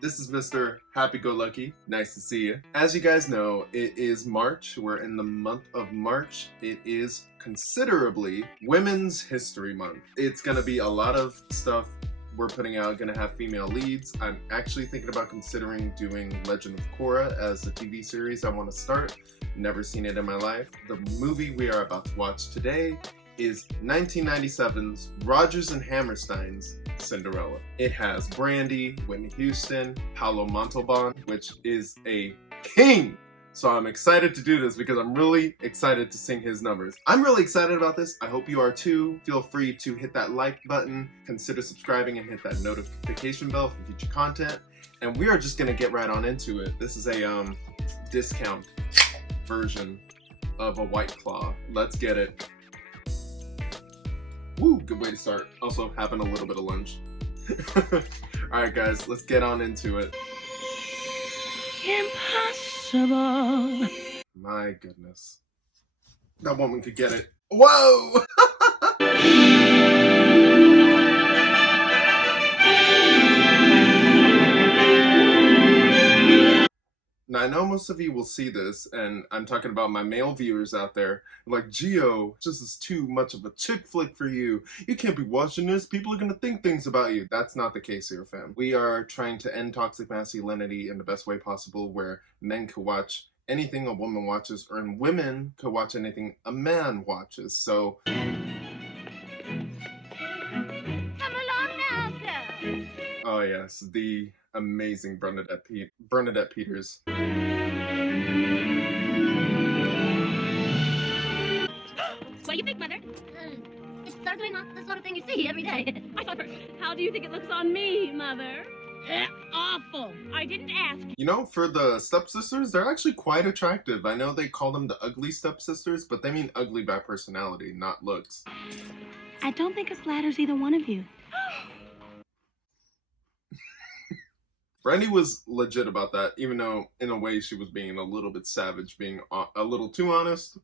This is Mr. Happy-Go-Lucky. Nice to see you. As you guys know, it is March. We're in the month of March. It is considerably Women's History Month. It's gonna be a lot of stuff we're putting out, gonna have female leads. I'm actually thinking about considering doing Legend of Korra as a TV series I want to start. Never seen it in my life. The movie we are about to watch today is 1997's Rodgers and Hammerstein's Cinderella. It has Brandy, Whitney Houston, Paolo Montalban, which is a king. So I'm excited to do this because I'm really excited to sing his numbers. I'm really excited about this. I hope you are too. Feel free to hit that like button, consider subscribing, and hit that notification bell for future content. And we are just gonna get right on into it. This is a discount version of a White Claw. Let's get it. Woo, good way to start. Also having a little bit of lunch. Alright guys, let's get on into it. Impossible. My goodness. That woman could get it. Whoa! Now, I know most of you will see this, and I'm talking about my male viewers out there, like, Gio, this is too much of a chick flick for you. You can't be watching this. People are going to think things about you. That's not the case here, fam. We are trying to end toxic masculinity in the best way possible, where men can watch anything a woman watches, or women can watch anything a man watches. So Come along now, girl. Oh yes, the amazing Bernadette Peters. What do you think, Mother? It's certainly not the sort of thing you see every day. I thought, how do you think it looks on me, Mother? Awful. I didn't ask. You know, for the stepsisters, they're actually quite attractive. I know they call them the ugly stepsisters, but they mean ugly by personality, not looks. I don't think it flatters either one of you. Brandy was legit about that, even though in a way she was being a little bit savage, being a little too honest.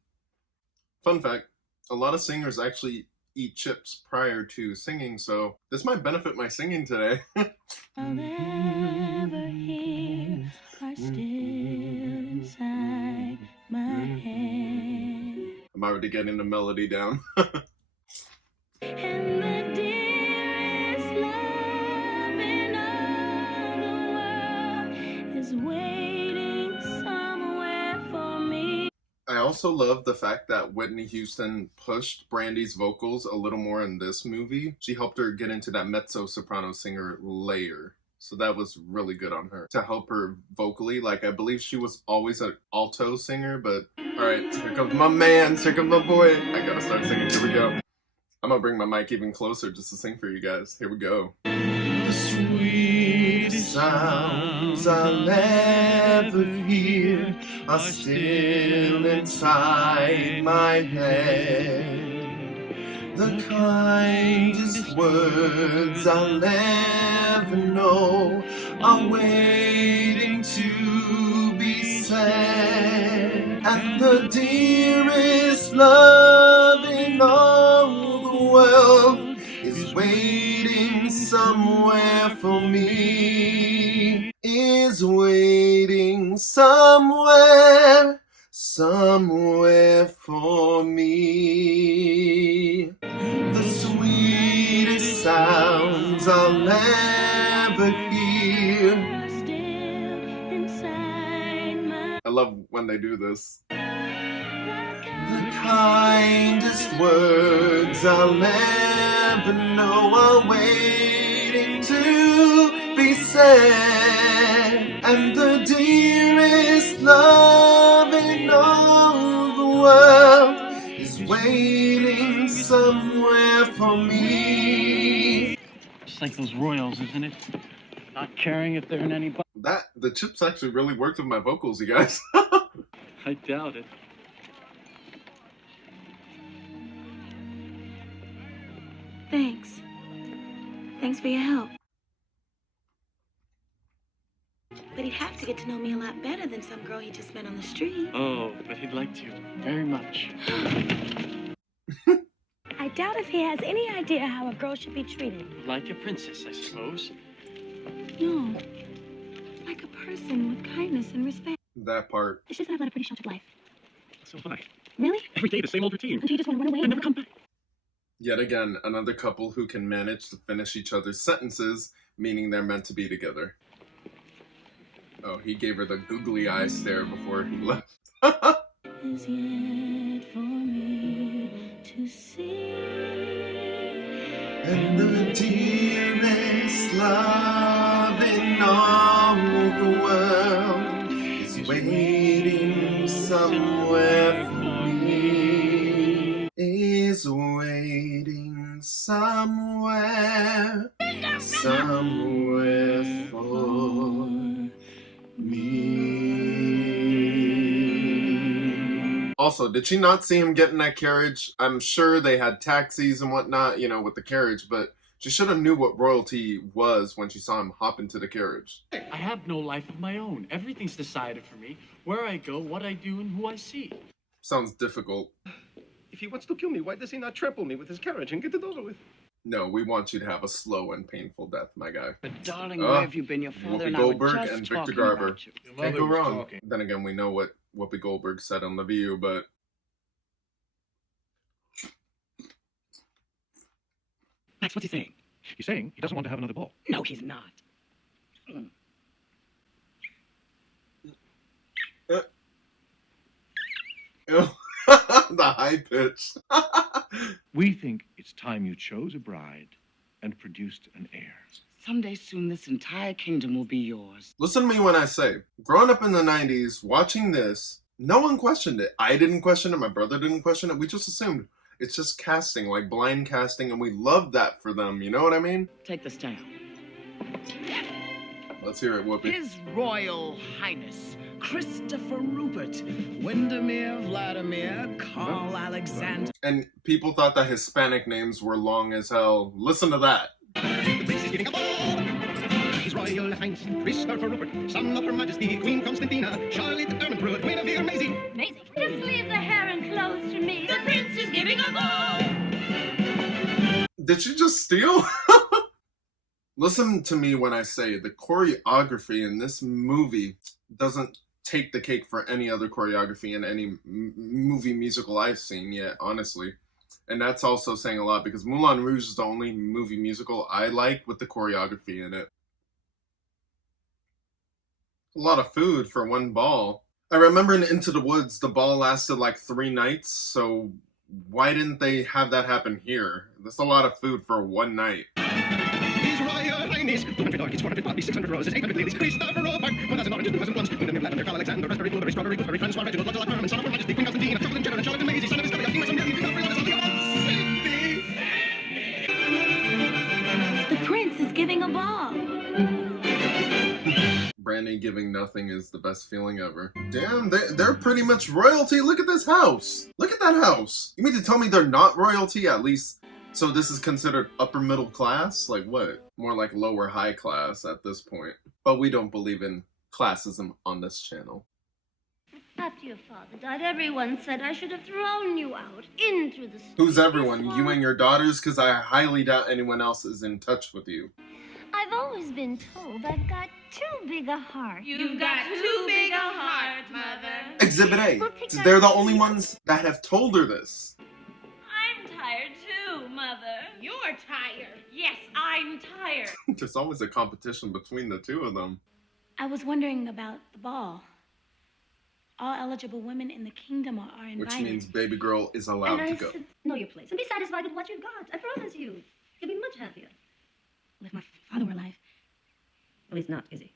Fun fact, a lot of singers actually eat chips prior to singing, so this might benefit my singing today. I'll never hear are still inside my head. I'm already getting the melody down. And the dearest love in all the world is waiting somewhere for me. I also love the fact that Whitney Houston pushed Brandy's vocals a little more in this movie. She helped her get into that mezzo-soprano singer layer. So that was really good on her to help her vocally. Like, I believe she was always an alto singer, but alright, here comes my man, here comes my boy. I gotta start singing, here we go. I'm gonna bring my mic even closer just to sing for you guys. Here we go. The sweetest sounds I'll ever hear are still inside my head. The kindest words I'll ever know are waiting to be said. And the dearest love in all the world is waiting somewhere for me. Is waiting somewhere for me. The sweetest sounds I'll ever hear. I love when they do this. The kindest words I'll ever know are waiting to be said. And the dearest love in all the world is waiting somewhere for me. It's like those Royals, isn't it? Not caring if they're in any... The chips actually really worked with my vocals, you guys. I doubt it. Thanks. Thanks for your help. But he'd have to get to know me a lot better than some girl he just met on the street. Oh, but he'd like to very much. I doubt if he has any idea how a girl should be treated. Like a princess, I suppose. No. Like a person with kindness and respect. That part. She doesn't have led a pretty sheltered life. So funny. Really? Every day the same old routine. Until you just want to run away And never come back. Yet again, another couple who can manage to finish each other's sentences, meaning they're meant to be together. Oh, he gave her the googly eye stare before he left. Is yet for me to see. And the dearest love in all the world is waiting somewhere for me. Is waiting somewhere for me. Also, did she not see him get in that carriage? I'm sure they had taxis and whatnot, you know, with the carriage, but she should have knew what royalty was when she saw him hop into the carriage. I have no life of my own. Everything's decided for me. Where I go, what I do, and who I see. Sounds difficult. If he wants to kill me, why does he not trample me with his carriage and get it over with? No, we want you to have a slow and painful death, my guy. But darling, where have you been? Your father Whoopi and I were Goldberg just and Victor talking Garber. about you. Can't go wrong. Then again, we know what Whoopi Goldberg said on The View, but... Max, what's he saying? He's saying he doesn't want to have another ball. No, he's not. The high pitch. We think it's time you chose a bride and produced an heir. Someday soon, this entire kingdom will be yours. Listen to me when I say, growing up in the 90s, watching this, no one questioned it. I didn't question it. My brother didn't question it. We just assumed it's just casting, like blind casting, and we loved that for them. You know what I mean? Take this down. Let's hear it, Whoopi. His Royal Highness, Christopher Rupert, Windermere Vladimir, Carl Alexander. And people thought that Hispanic names were long as hell. Listen to that. The prince is giving a ball. His Royal Highness, Christopher Rupert, son of Her Majesty, Queen Constantina, Charlotte the Ermentrout, Queen of Maisie. Maisie. Just leave the hair and clothes to me. The prince is giving a ball. Did she just steal? Listen to me when I say the choreography in this movie doesn't take the cake for any other choreography in any movie musical I've seen yet, honestly. And that's also saying a lot because Moulin Rouge is the only movie musical I like with the choreography in it. A lot of food for one ball. I remember in Into the Woods, the ball lasted like 3 nights, so why didn't they have that happen here? That's a lot of food for one night. His Royal Highness, 200 orchids, 400 poppies, 600 roses, 800 lilies, Christopher Rupert, 1,000 oranges, 2,000 plums, Windermere Vladimir, Carl Alexander, raspberry, blueberry, strawberry, gooseberry, Francois Reginald, Lotte Herman, son of Her Majesty, Queen Constantina, chocolate and cheddar, and Charlotte and Maisie, son of his King Maximilian, Godfrey, Lotus, Cindy. The prince is giving a ball. Brandy giving nothing is the best feeling ever. Damn, they're pretty much royalty. Look at this house. Look at that house. You mean to tell me they're not royalty at least? So this is considered upper middle class? Like what? More like lower high class at this point. But we don't believe in classism on this channel. After your father died, everyone said I should have thrown you out into the street. Who's everyone? You and your daughters? Because I highly doubt anyone else is in touch with you. I've always been told I've got too big a heart. You've got too big a heart, Mother. Exhibit A. We'll take that They're the as only a- ones that have told her this. I'm tired too, Mother. You're tired. Yes, I'm tired. There's always a competition between the two of them. I was wondering about the ball. All eligible women in the kingdom are invited. Which means baby girl is allowed And to I go. said, know your place and be satisfied with what you've got. I promise you. You'll be much happier. Well, if my father were alive, Well, he's not, is he?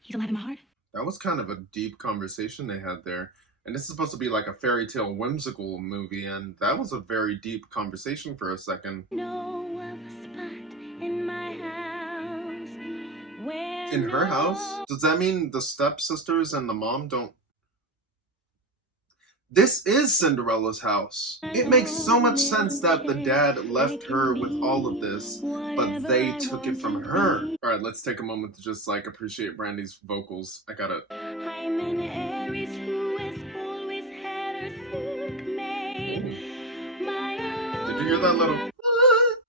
he's alive in my heart. That was kind of a deep conversation they had there. And this is supposed to be like a fairy tale whimsical movie, and that was a very deep conversation for a second. No other spot in my house where In her no house? Does that mean the stepsisters and the mom don't? This is Cinderella's house. It makes so much sense that the dad left her with all of this, but they took it from her. Alright, let's take a moment to just like appreciate Brandy's vocals. I gotta... I'm an Aries who has always had her silk made. Did you hear that little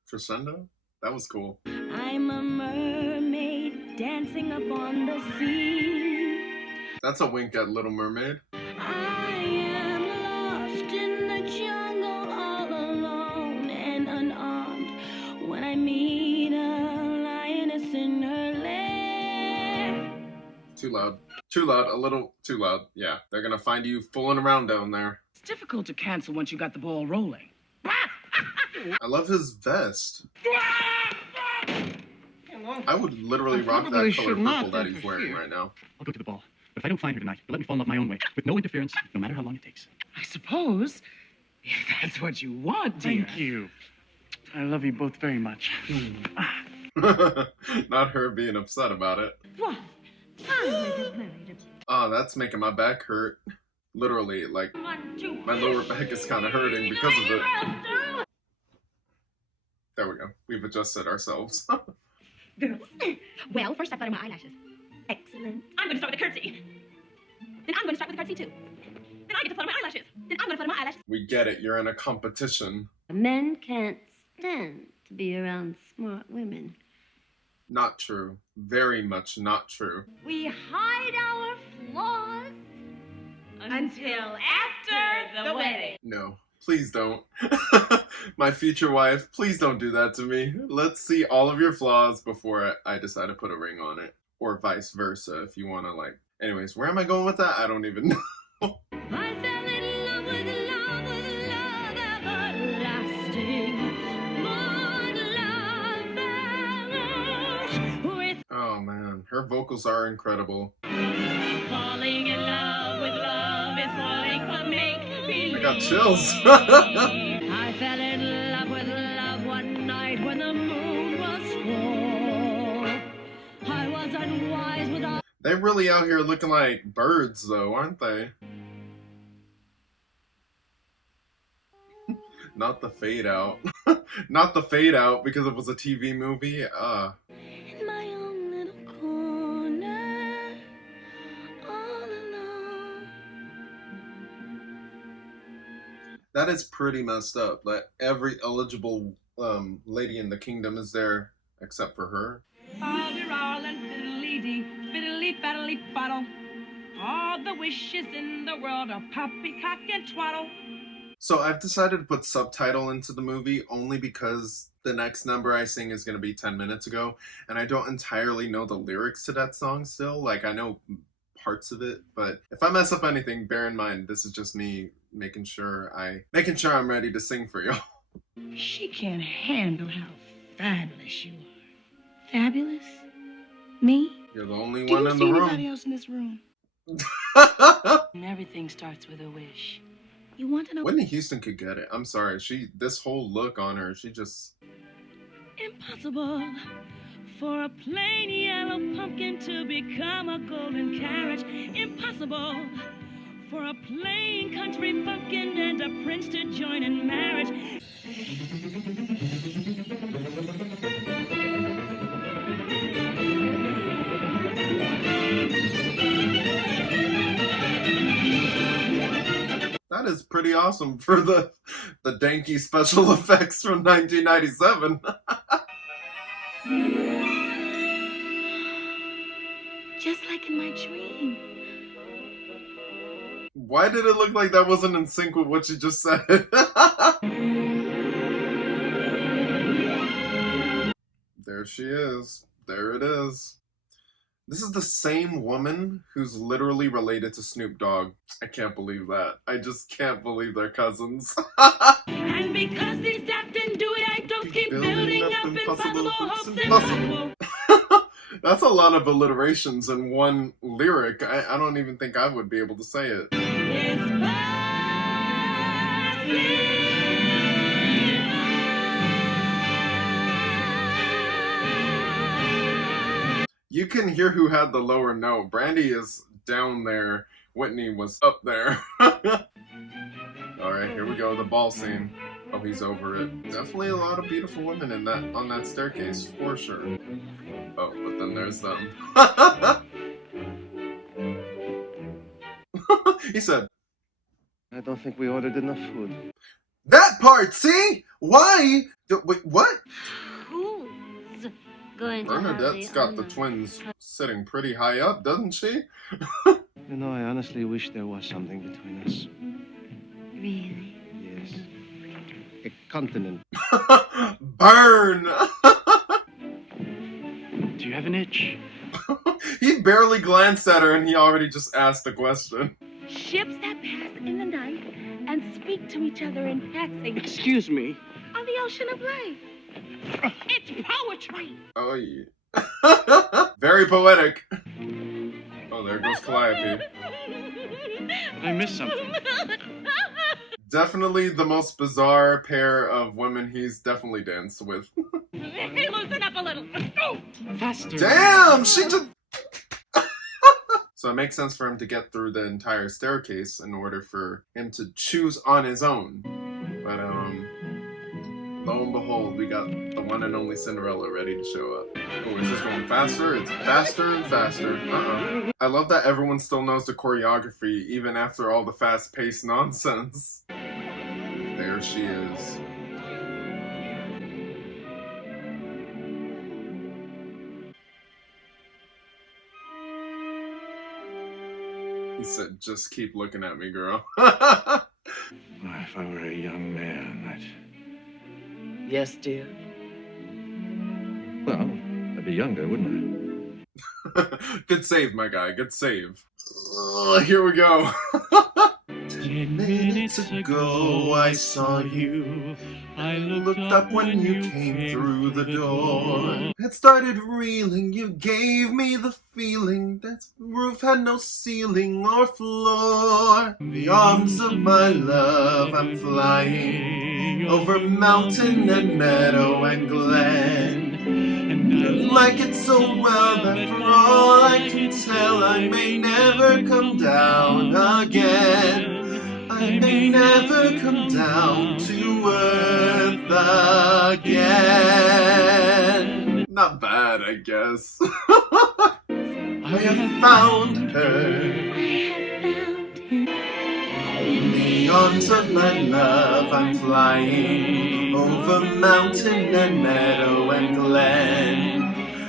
crescendo? That was cool. I'm a mermaid dancing upon the sea. That's a wink at Little Mermaid. I am lost in the jungle all alone and unarmed when I meet a lioness in her lair. Too loud. Too loud. A little too loud. Yeah, they're gonna find you fooling around down there. It's difficult to cancel once you got the ball rolling. I love his vest. I would literally rock probably that color should not purple that he's interfere. wearing right now. I'll go to the ball. But if I don't find her tonight, you'll let me fall in love my own way, with no interference, no matter how long it takes. I suppose. If that's what you want, dear. Thank you. I love you both very much. Not her being upset about it. What? Oh, that's making my back hurt. Literally, like, my lower back is kind of hurting because of it. There we go. We've adjusted ourselves. Girls. Well, first I put on my eyelashes. Excellent. I'm going to start with a curtsy. Then I'm going to start with a curtsy too. Then I get to put on my eyelashes. Then I'm going to put on my eyelashes. We get it. You're in a competition. Men can't stand to be around smart women. Not true. Very much not true. We hide our flaws until after the wedding. No. Please don't. My future wife, please don't do that to me. Let's see all of your flaws before I decide to put a ring on it. Or vice versa, if you want to, like... Anyways, where am I going with that? I don't even know. I fell in love with love everlasting. More love vanished with Oh, man. Her vocals are incredible. Falling in love with love is falling for make-believe. I got chills. I fell in love with love one night when the moon was full. I was unwise with all. They're really out here looking like birds, though, aren't they? Not the fade out. Not the fade out because it was a TV movie. In my own little corner, all alone. That is pretty messed up. That every eligible lady in the kingdom is there except for her. All and fiddly-dee, fiddly-faddly-faddle. All the wishes in the world are poppycock and twaddle. So I've decided to put subtitle into the movie only because the next number I sing is going to be 10 minutes ago, and I don't entirely know the lyrics to that song still. Like, I know parts of it, but if I mess up anything, bear in mind, this is just me making sure I'm ready to sing for y'all. She can't handle how fabulous you are. Fabulous? Me? You're the only Do one you in see the anybody room. else in this room? And everything starts with a wish. You want to know? Whitney Houston could get it. I'm sorry. This whole look on her, she just... Impossible for a plain yellow pumpkin to become a golden carriage. Impossible for a plain country bumpkin and a prince to join in marriage. That is pretty awesome for the danky special effects from 1997. Just like in my dream. Why did it look like that wasn't in sync with what you just said? There she is. There it is. This is the same woman who's literally related to Snoop Dogg. I can't believe that. I just can't believe they're cousins. And because these daft and do-it don't keep building up impossible hopes impossible. That's a lot of alliterations in one lyric. I don't even think I would be able to say it. It's You can hear who had the lower note. Brandy is down there. Whitney was up there. Alright, here we go. The ball scene. Oh, he's over it. Definitely a lot of beautiful women on that staircase, for sure. Oh, but then there's them. He said, I don't think we ordered enough food. that part, see? Wait, what? Who's going to Bernadette's got the twins sitting pretty high up, doesn't she? You know, I honestly wish there was something between us. Really? Yes. A continent. Burn! Do you have an itch? He barely glanced at her and he already just asked a question. Ships that pass in the night and speak to each other in passing Excuse me. on the ocean of life. It's poetry. Oh, yeah. Very poetic. Oh, there goes Calliope. I missed something. Definitely the most bizarre pair of women he's definitely danced with. Hey, loosen up a little. Oh. Faster. Damn, she just... So it makes sense for him to get through the entire staircase in order for him to choose on his own. But, lo and behold, we got the one and only Cinderella ready to show up. Oh, is this going faster? It's faster and faster. I love that everyone still knows the choreography, even after all the fast-paced nonsense. There she is. He said, just keep looking at me, girl. If I were a young man, I'd... Yes, dear. Well, I'd be younger, wouldn't Good save, my guy. Good save. Here we go. 10 minutes ago I saw you. I looked up when you came through the door. It started reeling. You gave me the feeling that roof had no ceiling or floor. The arms of my love, I'm flying over mountain and meadow and glen. And I like it so well that for all I can tell, I may never come down again. I may never come down to earth again. Not bad, I guess. I have found her. In the arms of my love, I'm flying over mountain and meadow and glen.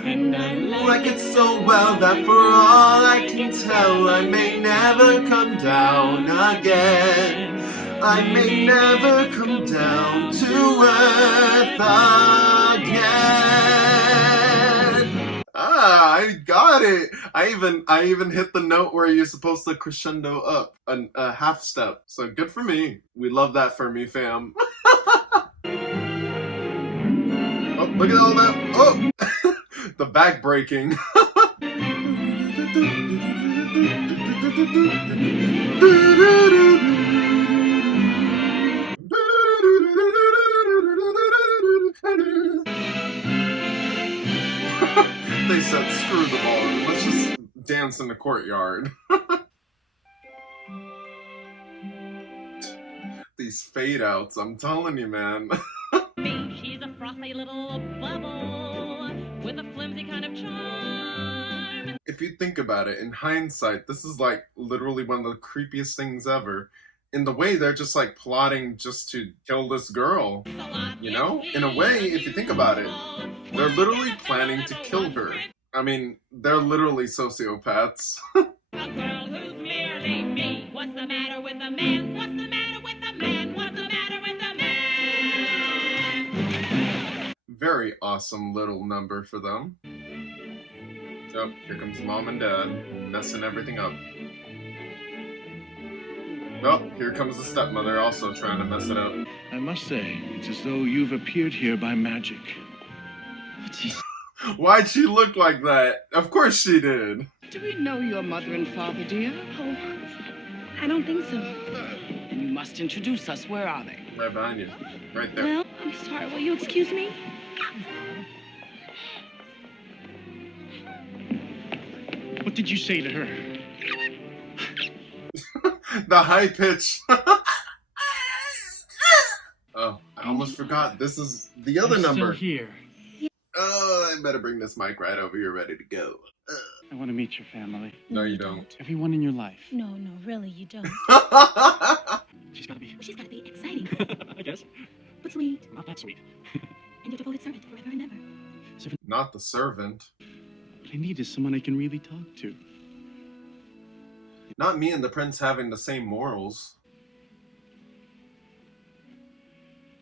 And I like it so well that for all I can tell, I may never come down again. I may never come down to earth again. Ah, I got it. I even hit the note where you're supposed to crescendo up a half step. So good for me. We love that for me, fam. Oh, look at all that. Oh. The back breaking. They said, screw the ball. Let's just dance in the courtyard. These fade outs, I'm telling you, man. She's a frothy little bubble with a flimsy kind of charm. If you think about it, in hindsight, this is like literally one of the creepiest things ever. In the way they're just like plotting just to kill this girl. You know? In a way, if you think about it, they're literally planning to kill her. I mean, they're literally sociopaths. A girl who's merely me. What's the matter with a man? What's the matter with a man? What's the matter with a man? Very awesome little number for them. Oh, here comes mom and dad, messing everything up. Oh, here comes the stepmother also trying to mess it up. I must say, it's as though you've appeared here by magic. Why'd she look like that? Of course she did. Do we know your mother and father, dear? Oh, I don't think so. Then you must introduce us. Where are they? Right behind you. Right there. Well, I'm sorry. Will you excuse me? What did you say to her? The high pitch. Oh, I almost forgot. This is the other I'm number. Still here. Oh, I better bring this mic right over here ready to go. I want to meet your family. No, you don't. Everyone in your life. No, really, you don't. She's gotta be. She's gotta be exciting, I guess. but sweet, Not that sweet. and your devoted servant forever and ever. not the servant. What I need is someone I can really talk to. Not me and the prince having the same morals.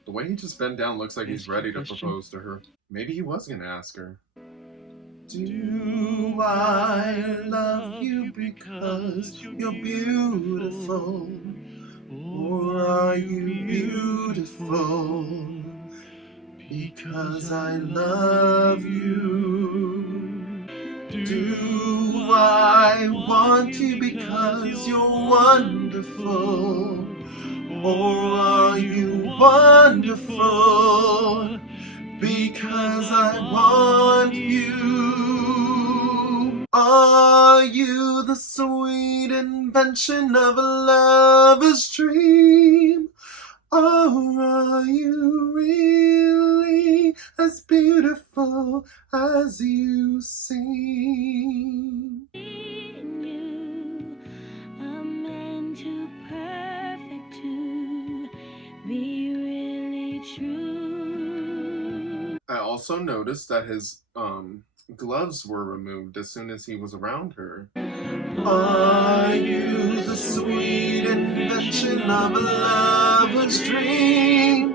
The way he just bent down looks like he's ready to propose to her. Maybe he was gonna ask her. Do I love you because you're beautiful? Or are you beautiful because I love you? Do I want you because you're wonderful? Or are you wonderful because I want you? Are you the sweet invention of a lover's dream? Or are you really as beautiful as you seem? I also noticed that his gloves were removed as soon as he was around her. Are you the sweet invention of a lover's dream?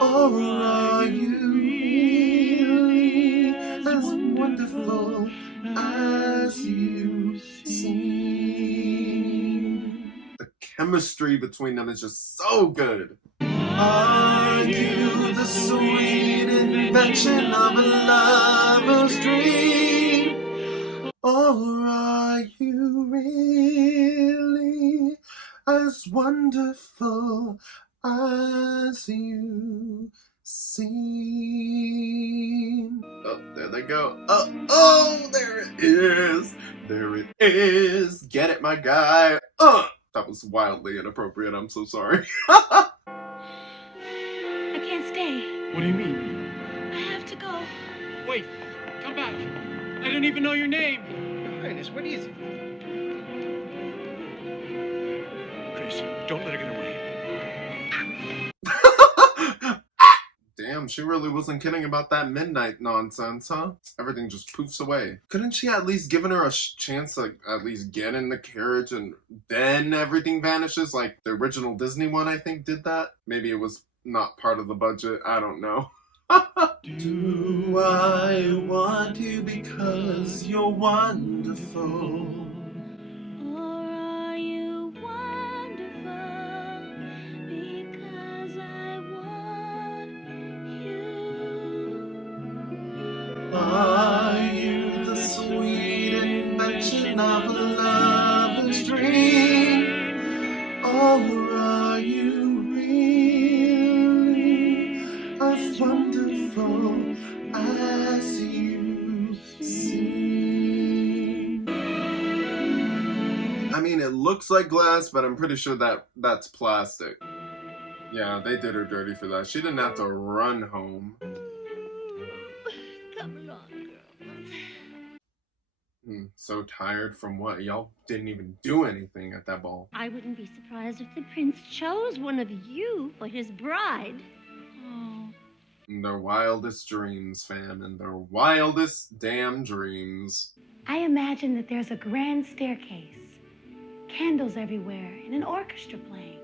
Or are you really as wonderful as you seem? The chemistry between them is just so good. Are you the sweet invention of a lover's dream? Or are you really as wonderful as you seem? Oh, there they go. Oh, there it is. There it is. Get it, my guy. That was wildly inappropriate. I'm so sorry. I can't stay. What do you mean? I have to go. Wait, come back. I don't even know your name. Your Highness, what is it? Chris, don't let her get away. Damn, she really wasn't kidding about that midnight nonsense, huh? Everything just poofs away. Couldn't she at least given her a chance to at least get in the carriage and then everything vanishes? Like the original Disney one, I think, did that. Maybe it was not part of the budget. I don't know. Do I want you because you're wonderful? Or are you wonderful because I want you? Are you the sweet invention of a lover's dream? Or are you really as wonderful as you seem? I mean, it looks like glass, but I'm pretty sure that's plastic. Yeah, they did her dirty for that. She didn't have to run home. Come along, girls. So tired from what? Y'all didn't even do anything at that ball. I wouldn't be surprised if the prince chose one of you for his bride. Oh. In their wildest dreams, fam. In their wildest damn dreams. I imagine that there's a grand staircase, candles everywhere, and an orchestra playing.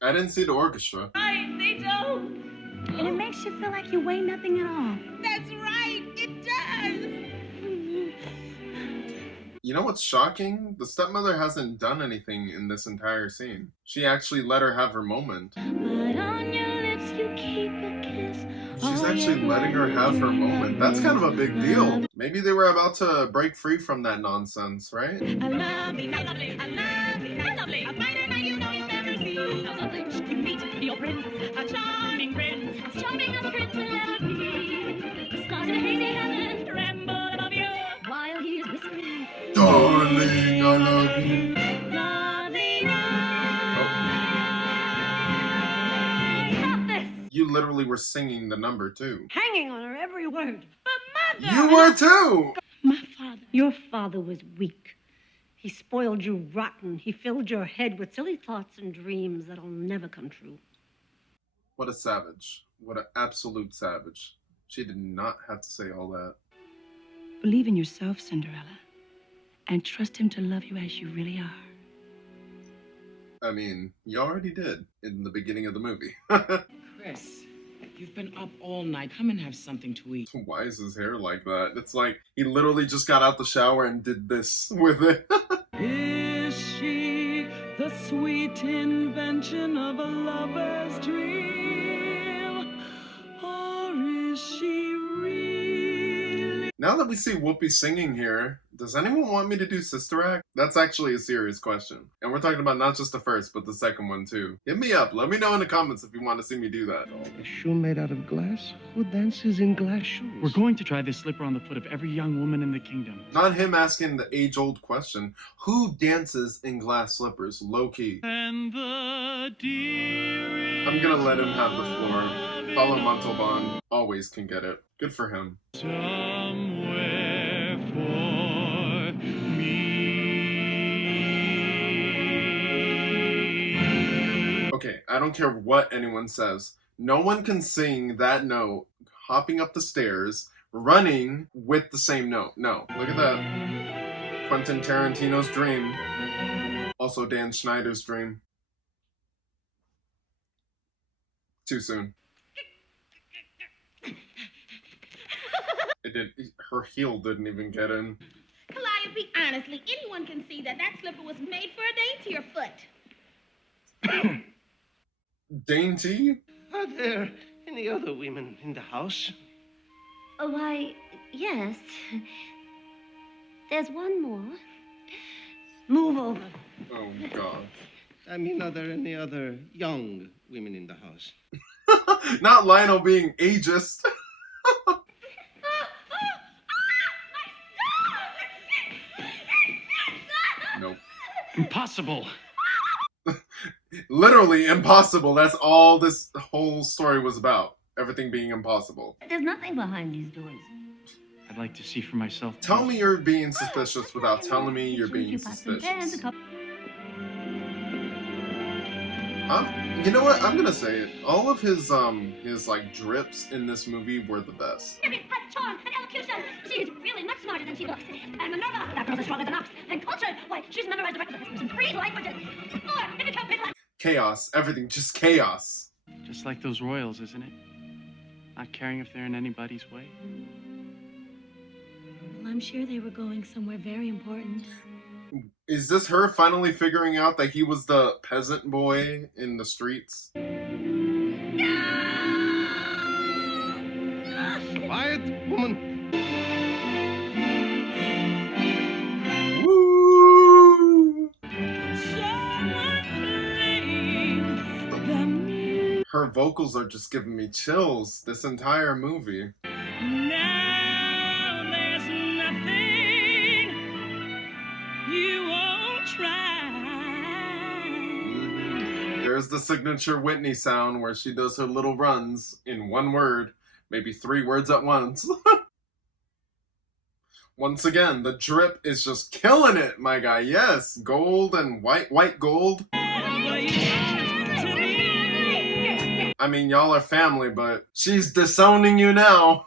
I didn't see the orchestra. Right, they don't. And it makes you feel like you weigh nothing at all. That's right, it does. You know what's shocking? The stepmother hasn't done anything in this entire scene. She actually let her have her moment. But on your lips you keep a kiss. She's actually letting her have her moment. That's kind of a big deal. Maybe they were about to break free from that nonsense, right? I love you, I love you, I love you, I love you. A finer night you know you'll never see. You meet your prince, a charming prince. As charming as a prince will ever be. The stars in a hazy heaven tremble above you while he is whispering. Darling, I love you. Lovely night. Stop this! You literally were singing the number too. Hanging on her every word. You were too! My father. Your father was weak. He spoiled you rotten. He filled your head with silly thoughts and dreams that'll never come true. What a savage. What an absolute savage. She did not have to say all that. Believe in yourself, Cinderella, and trust him to love you as you really are. I mean, you already did in the beginning of the movie. Chris, you've been up all night. Come and have something to eat. Why is his hair like that? It's like he literally just got out the shower and did this with it. Is she the sweet invention of a lover's dream? Or is she really? Now that we see Whoopi singing here, does anyone want me to do Sister Act? That's actually a serious question. And we're talking about not just the first, but the second one too. Hit me up. Let me know in the comments if you want to see me do that. A shoe made out of glass? Who dances in glass shoes? We're going to try this slipper on the foot of every young woman in the kingdom. Not him asking the age-old question, who dances in glass slippers, low-key? And the dear I'm gonna let him have the floor. Paulo Montalban always can get it. Good for him. somewhere for me. Okay, I don't care what anyone says. No one can sing that note, hopping up the stairs, running with the same note. No, look at that. Quentin Tarantino's dream. Also Dan Schneider's dream. Too soon. It did. Her heel didn't even get in. Calliope, honestly, anyone can see that that slipper was made for a daintier foot. Dainty? Are there any other women in the house? Oh, why, yes. There's one more. Move over. Oh, God. I mean, are there any other young women in the house? Not Lionel being ageist. Nope. Impossible. Literally impossible. That's all this whole story was about. Everything being impossible. There's nothing behind these doors. I'd like to see for myself. Tell me you're being suspicious without telling me you're being suspicious. You know what? I'm gonna say it. All of his like drips in this movie were the best. Has charm and elocution. She's really much smarter than she looks. And Minerva, that girl's as strong as an ox. And culture, why, she's memorized the record books in 3 languages. 4, if you count Finland. Chaos. Everything. Just chaos. Just like those royals, isn't it? Not caring if they're in anybody's way. Well, I'm sure they were going somewhere very important. Is this her finally figuring out that he was the peasant boy in the streets? Quiet, woman. Woo! Her vocals are just giving me chills this entire movie. Now there's nothing you won't try. There's the signature Whitney sound where she does her little runs in one word, maybe 3 words at once. Once again, the drip is just killing it, my guy. Yes, gold and white gold. I mean, y'all are family, but she's disowning you now.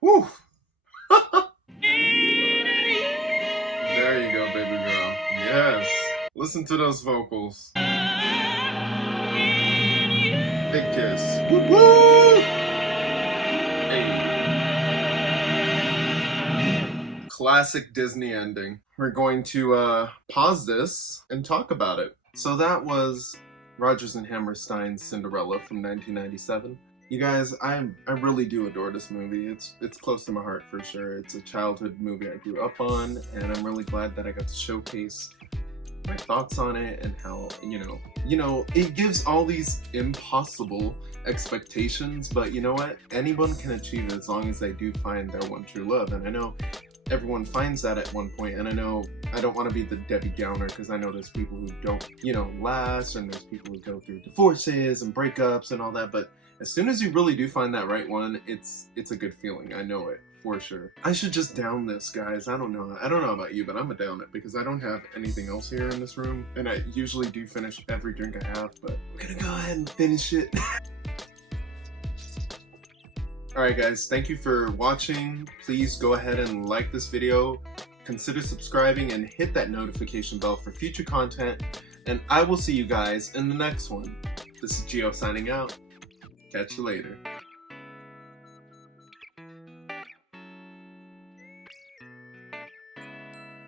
Whew. There you go, baby girl. Yes. Listen to those vocals. Big kiss. Woo woo! Hey. Classic Disney ending. We're going to pause this and talk about it. So that was Rodgers and Hammerstein's Cinderella from 1997. You guys, I really do adore this movie. It's close to my heart for sure. It's a childhood movie I grew up on, and I'm really glad that I got to showcase my thoughts on it and how, you know, it gives all these impossible expectations, but you know what? Anyone can achieve it as long as they do find their one true love. And I know everyone finds that at one point, and I know I don't want to be the Debbie Downer because I know there's people who don't, last, and there's people who go through divorces and breakups and all that, but as soon as you really do find that right one, it's a good feeling. I know it for sure. I should just down this, guys. I don't know about you, but I'm gonna down it because I don't have anything else here in this room, and I usually do finish every drink I have, but we're gonna go ahead and finish it. Alright guys, thank you for watching. Please go ahead and like this video, consider subscribing, and hit that notification bell for future content, and I will see you guys in the next one. This is Gio signing out. Catch you later.